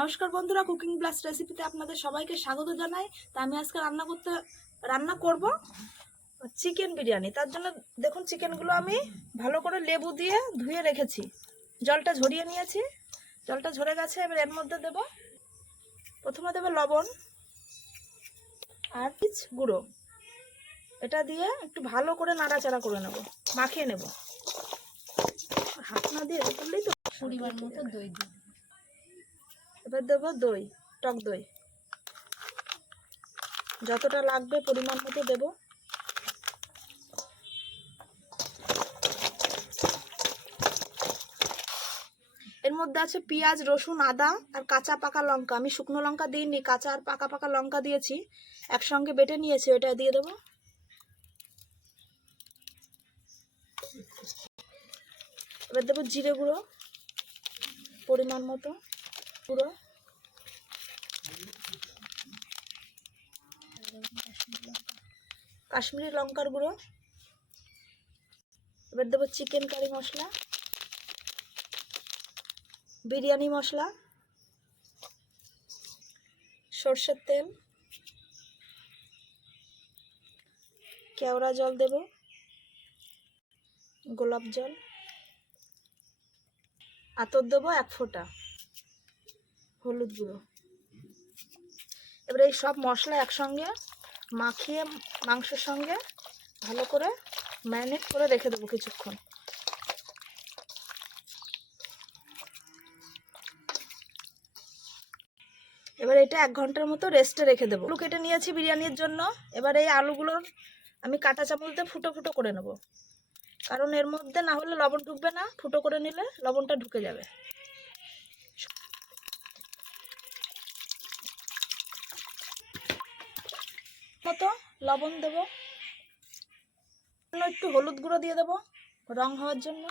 নমস্কার বন্ধুরা cooking plus রেসিপিতে আপনাদের সবাইকে স্বাগত জানাই। তা আমি আজকে রান্না করতে, রান্না করব চিকেন বিরিয়ানি। তার জন্য দেখুন চিকেনগুলো আমি ভালো করে লেবু দিয়ে ধুয়ে রেখেছি। জলটা ঝরিয়ে নিয়েছি। জলটা ঝরে গেছে, এবার এর মধ্যে দেব প্রথমে দেবো লবণ আর পিচ গুঁড়ো। এটা দিয়ে একটু ভালো করে নাড়াচাড়া করে নেব, মাখিয়ে নেব। হাত না দিয়ে করলেই তো পরিমাণ মতো দই দিই। এবার দেবো দই, টক দই। যতটা লাগবে পরিমাণ মতো দেবো। এর মধ্যে আছে পেঁয়াজ, রসুন, আদা আর কাঁচা পাকা লঙ্কা। আমি শুকনো লঙ্কা দিইনি, কাঁচা আর পাকা পাকা লঙ্কা দিয়েছি। একসঙ্গে বেটে নিয়েছি, ওটা দিয়ে দেবো। এবার দেবো জিরে গুঁড়ো, পরিমাণ মতো। গুঁড়ো কাশ্মীরি লঙ্কার গুঁড়ো। এবার দেবো চিকেন কারি মশলা। বিরিয়ানি মশলা। সর্ষের তেল। কেওড়া জল দেব। গোলাপ জল। আতর দেবো এক ফোঁটা। হলুদ গুঁড়ো। এবারে এই সব মশলা একসঙ্গে মাখিয়ে, মাংসের সঙ্গে ভালো করে ম্যারিনেট করে রেখে দেবো কিছুক্ষণ। এবার এটা এক ঘণ্টার মতো রেস্টে রেখে দেবো। আলু কেটে নিয়েছি বিরিয়ানির জন্য। এবার এই আলুগুলোর আমি কাঁটা চামচ দিয়ে ফুটো ফুটো করে নেব। কারণ এর মধ্যে না হলে লবণ ঢুকবে না। ফুটো করে নিলে লবণটা ঢুকে যাবে। মতো লবণ দেব। একটু হলুদ গুঁড়ো দিয়ে দেবো রং হওয়ার জন্য।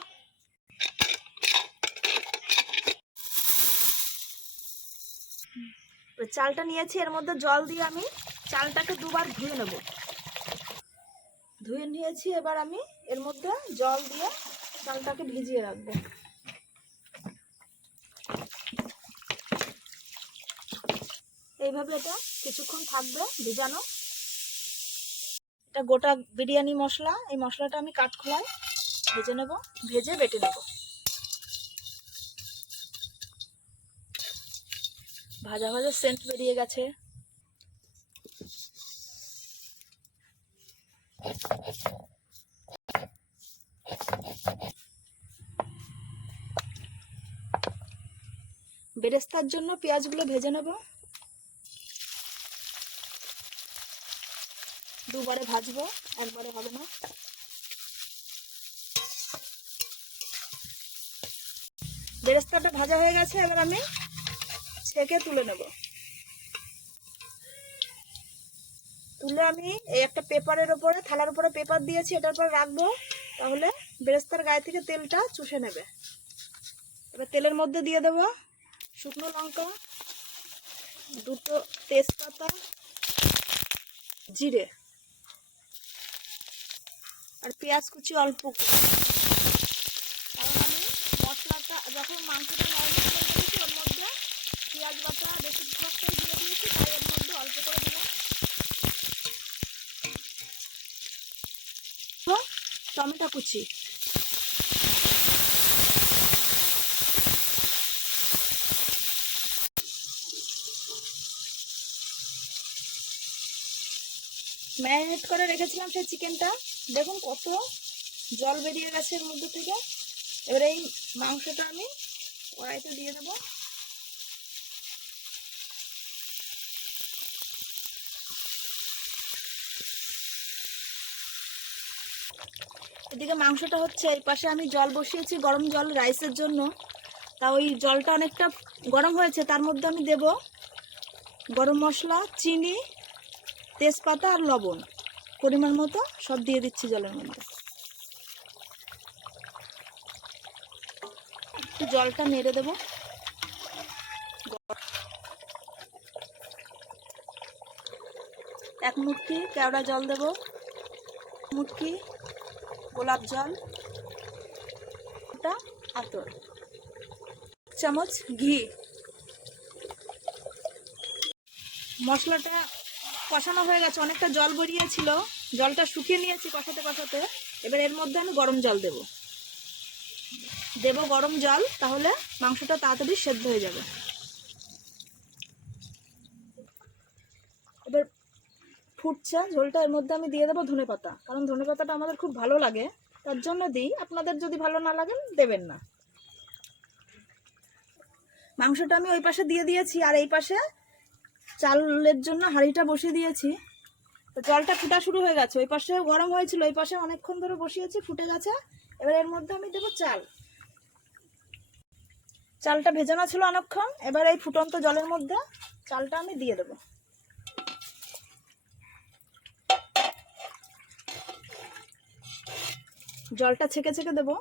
চালটা নিয়েছি, এর মধ্যে জল দিয়ে আমি চালটাকে দুবার ধুয়ে নেব। ধুয়ে নিয়েছি, এবার আমি এর মধ্যে জল দিয়ে চালটাকে ভিজিয়ে রাখব। এইভাবে এটা কিছুক্ষণ থাকবে ভিজানো। এটা গোটা বিরিয়ানি মশলা, এই মশলাটা আমি কাঠখোলায় ভেজে নেব, ভেজে বেটে নেব। ভাজা ভাজা সেন্ট বেরিয়ে গেছে। বেরেস্তার জন্য পেঁয়াজগুলো ভেজে নেব। দুবারে ভাজবো, একবারে হবে না। বেরেস্তাটা ভাজা হয়ে গেছে, এবার আমি ছেঁকে তুলে নেব। তুলে আমি এই একটা পেপারের ওপরে, থালার উপরে পেপার দিয়েছি, এটার উপর রাখব, তাহলে বেরেস্তার গায়ে থেকে তেলটা চুষে নেবে। এবার তেলের মধ্যে দিয়ে দেবো শুকনো লঙ্কা, দুটো তেজপাতা, জিরে। আর পেঁয়াজ কুচি অল্প করে। কারণ আমি মশলাটা, যখন মাংসটা নরম করে দিয়েছি ওর মধ্যে পেঁয়াজ বাটা বেশি ভাগটাই দিয়ে দিয়েছি, তাই এর মধ্যে অল্প করে দিলাম। টমেটো কুচি। ম্যারিনেট করে রেখেছিলাম সেই চিকেনটা। দেখুন কত জল বেরিয়ে গেছে এর মধ্যে থেকে। এবার এই মাংসটা আমি কড়াইতে দিয়ে দেবো। এদিকে মাংসটা হচ্ছে, এই পাশে আমি জল বসিয়েছি, গরম জল রাইসের জন্য। তা ওই জলটা অনেকটা গরম হয়েছে, তার মধ্যে আমি দেব গরম মশলা, চিনি, তেজপাতা আর লবণ। পরিমাণ মতো সব দিয়ে দিচ্ছি জলের মধ্যে। একটু জলটা নেড়ে দেব। এক মুটকি কেওড়া জল দেব। মুটকি গোলাপ জল। আতর। চামচ ঘি। মশলাটা কষানো হয়ে গেছে, অনেকটা জল বেরিয়েছিল। জলটা শুকিয়ে নিয়েছি কষাতে কষাতে। এবার এর মধ্যে আমি গরম জল দেব। দেব গরম জল, তাহলে মাংসটা তাড়াতাড়ি সেদ্ধ হয়ে যাবে। এবার ফুটছে, ঝোলটা এর মধ্যে আমি দিয়ে দেবো ধনে পাতা। কারণ ধনে পাতাটা আমাদের খুব ভালো লাগে, তার জন্য দিই। আপনাদের যদি ভালো না লাগেন দেবেন না। মাংসটা আমি ওই পাশে দিয়ে দিয়েছি, আর এই পাশে চালের জন্য হাঁড়িটা বসিয়ে দিয়েছি। তো জলটা ফুটা শুরু হয়ে গেছে। ওই পাশে গরম হয়েছিল, ওই পাশে অনেকক্ষণ ধরে বসিয়েছি, ফুটে গেছে। এবার এর মধ্যে আমি দেবো চাল। চালটা ভেজানো ছিল অনেকক্ষণ, এবার এই ফুটন্ত জলের মধ্যে চালটা আমি দিয়ে দেবো। জলটা ছেঁকে ছেঁকে দেবো।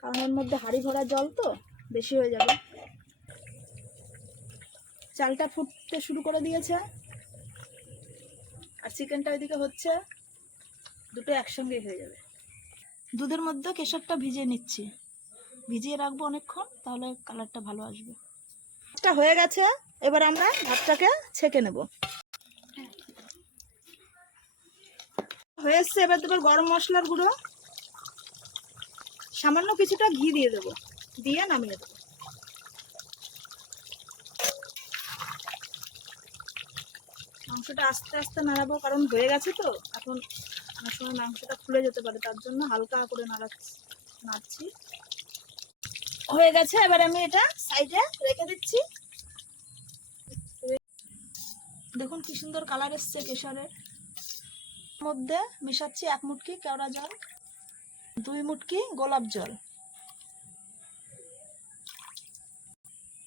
কারণ এর মধ্যে হাঁড়ি ভরা জল তো বেশি হয়ে যাবে। চালটা ফুটতে শুরু করে দিয়েছে। আর চিকেনটা ওইদিকে হচ্ছে দুটো একসঙ্গে হয়ে যাবে। দুধের মধ্যে কেশরটা ভিজিয়ে নিচ্ছি। ভিজিয়ে রাখব অনেকক্ষণ, তাহলে কালারটা ভালো আসবে। ভাতটা হয়ে গেছে, এবার আমরা ভাতটাকে ছেঁকে নেব। হয়ে এসছে, এবার দেবো গরম মশলার গুঁড়ো। সামান্য কিছুটা ঘি দিয়ে দেবো। দিয়ে নামিয়ে দেবো। মাংসটা আস্তে আস্তে নাড়াবো কারণ হয়ে গেছে তো। এখন অনেক সময় মাংসটা খুলে যেতে পারে তার জন্য হালকা করে নাড়াচ্ছি নাড়ছি। হয়ে গেছে এবার আমি এটা সাইডে রেখে দিচ্ছি। দেখুন কি সুন্দর কালার এসছে কেশরের। মধ্যে মেশাচ্ছি এক মুটকি কেওড়া জল দুই মুটকি গোলাপ জল।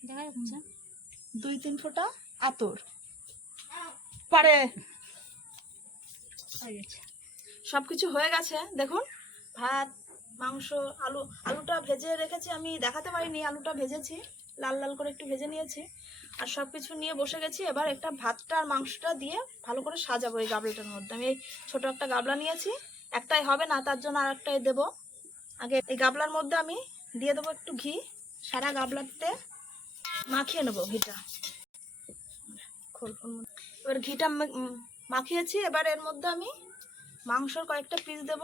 দেখা যাচ্ছে। দুই তিন ফোঁটা আতর। পারে। সব কিছু হয়ে গেছে দেখুন। ভাত মাংস আলু আলুটা ভেজে রেখেছি আমি দেখাতে পারিনি আলুটা ভেজেছি লাল লাল করে একটু ভেজে নিয়েছি। আর সব কিছু নিয়ে বসে গেছি এবার একটা ভাতটা আর মাংসটা দিয়ে ভালো করে সাজাবো এই গাবলাটার মধ্যে। আমি এই ছোটো একটা গাবলা নিয়েছি একটাই হবে না তার জন্য আর একটাই দেবো। আগে এই গাবলার মধ্যে আমি দিয়ে দেবো একটু ঘি সারা গাবলাতে মাখিয়ে নেব ঘিটা। এবার ঘিটা মাখিয়েছি, এবার এর মধ্যে আমি মাংসর কয়েকটা পিস দেব।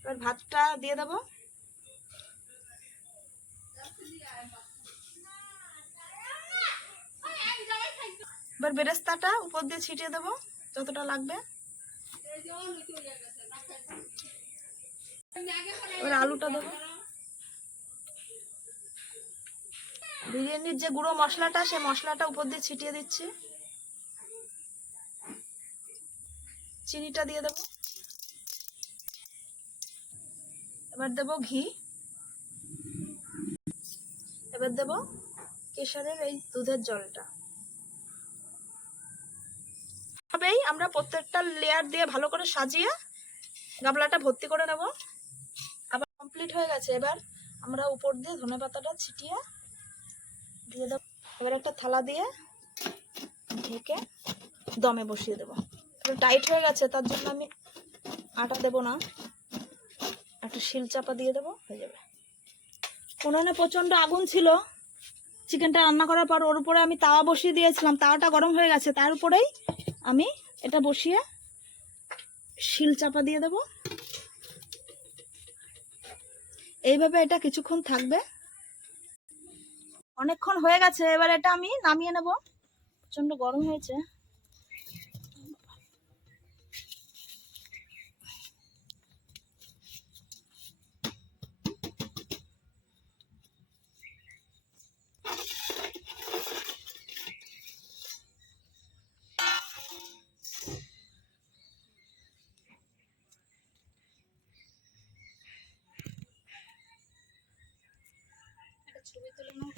এবার ভাতটা দিয়ে দেব। এবার বেরেস্তাটা উপর দিয়ে ছিটিয়ে দেবো, যতটা লাগবে। এবার আলুটা দেবো। বিরিয়ানির যে গুঁড়ো মশলাটা সেই মশলাটা উপর দিয়ে ছিটিয়ে দিচ্ছি। চিনিটা দিয়ে দেবো। এবার দেব ঘি। এবার দেব কেশরের এই দুধের জলটা। আমরা প্রত্যেকটা লেয়ার দিয়ে ভালো করে সাজিয়ে গাবলাটা ভর্তি করে নেব। কমপ্লিট হয়ে গেছে। এবার আমরা উপর দিয়ে ধনে পাতাটা ছিটিয়ে দিয়ে দেবো। এবার একটা থালা দিয়ে ঢেকে দমে বসিয়ে দেবো। টাইট হয়ে গেছে, তার জন্য আমি আটা দেবো না। একটা শিল চাপা দিয়ে দেবো, হয়ে যাবে। উনুনে প্রচণ্ড আগুন ছিল। চিকেনটা রান্না করার পর ওর উপরে আমি তাওয়া বসিয়ে দিয়েছিলাম। তাওয়াটা গরম হয়ে গেছে, তার উপরেই আমি এটা বসিয়ে শিল চাপা দিয়ে দেবো। এইভাবে এটা কিছুক্ষণ থাকবে। অনেকক্ষণ হয়ে গেছে, এবার এটা আমি নামিয়ে নেব। প্রচণ্ড গরম হয়েছে। ছবি তুলে নাও